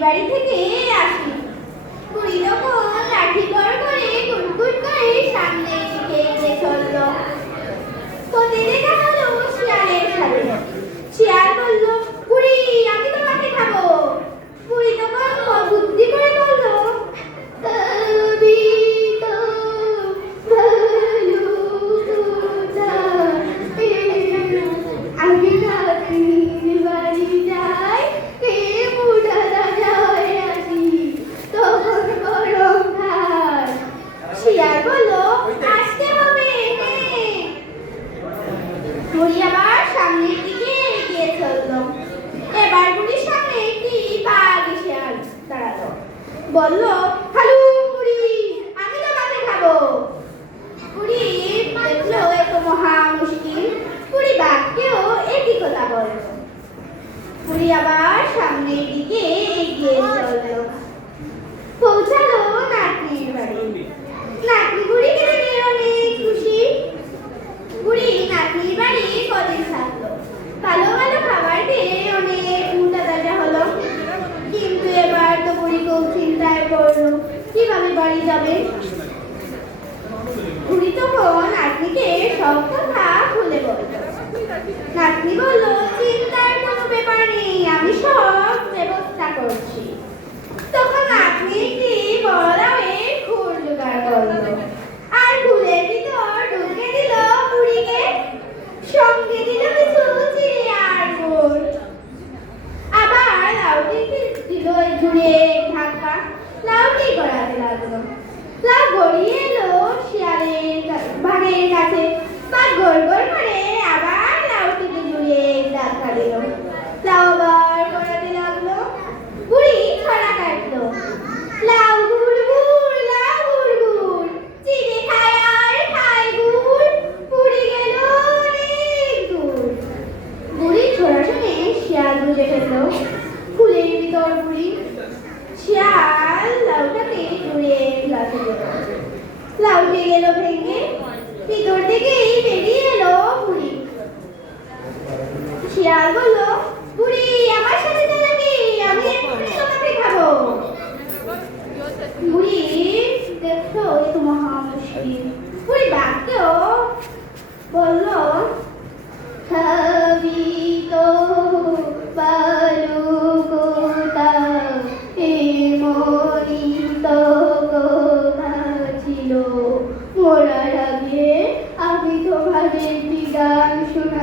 বাড়ি থেকে আসি। বুড়ি তখন লাঠি বড় করে কুটকুট করে সামনে দিকে এগিয়ে চলল। পথে দেখা হলো শিয়ালের সাথে। শিয়াল বলল, বুড়ি আমি তোমাকে খাবো। বুড়ি তখন বুদ্ধি করে বলল, আমি তো ভালো না। আমি নাতির বাড়ি যাই, বুড়া রাজা হয়ে আসি, তখন গরম খাই। শিয়াল বলল, আসতে হবে। বুড়ি আবার সামনের দিকে এগিয়ে চলল। এবার বুড়ির সামনে একটি বাঘ এসে দাঁড়ালো। বলল, হ্যালো বুড়ি, আমি তোমাকে খাবো। বুড়ি দেখলো এ তো মহা মুশকিল। বুড়ি বাঘকেও একই কথা বলল। বুড়ি আবার সামনের দিকে এগিয়ে চলল। পৌঁছালো নাতনির বাড়ি। নাতনি বুড়িকে দেখে অনেক খুশি। বুড়ি নাতনির বাড়ি কদিন থাকলো। ভালো ভালো খাবার খেয়ে অনেক মোটা তাজা হলো। কিন্তু এবার তো বুড়ি খুব চিন্তায় পড়লো, কিভাবে বাড়ি যাবে। বুড়ি তখন নাতনিকে সব কথা খুলে বলল। নাতনি বলল, চিন্তার কোনো ব্যাপার নেই, আমি সব ব্যবস্থা করছি। তখন নাতনি একটি বড় খুর জোগাড় করলো আর খুলের ভিতর ঢুকে দিল বুড়িকে। সঙ্গে দিল কিছু চিড়ে আর গুড়। আবার লাউটি দিল জুড়ে ধাক্কা। লাউটি গড়াতে লাগলো। লাউ গড়িয়ে এলো বাঘের কাছে। বাঘ গোড় গোড় করে আবার লাউটিকে জুড়ে ধাক্কা দিল। লাউ আবার গড়াতে লাগলো। বুড়ি ছড়া কাটলো। লাউ গুড় গুড়, লাউ গুড় গুড়, চিড়ে খায় আর খায় গুড়, বুড়ি গেল অনেক দূর। বুড়ি ছোড়া শুনে শিয়াল বুঝে ফেললো ফুলের ভিতর বুড়ি। শিয়াল লাউটাকে জুড়ে লাথি দিল। লাউটি গেল ভেঙে। ভিতর থেকেই বেরিয়ে এলো বুড়ি। শিয়াল বলল, বুড়ি আমার সাথে চলো কি, আমি এক্ষুনি তোমাকে খাবো। বুড়ি দেখলো এ তো মহা মুশকিল। বুড়ি বাঘকেও বলল, খাবি তো বালুকোতা, এমনই তো কথা ছিল। মরার আগে আমি তোমাদের একটি গান শোনাই।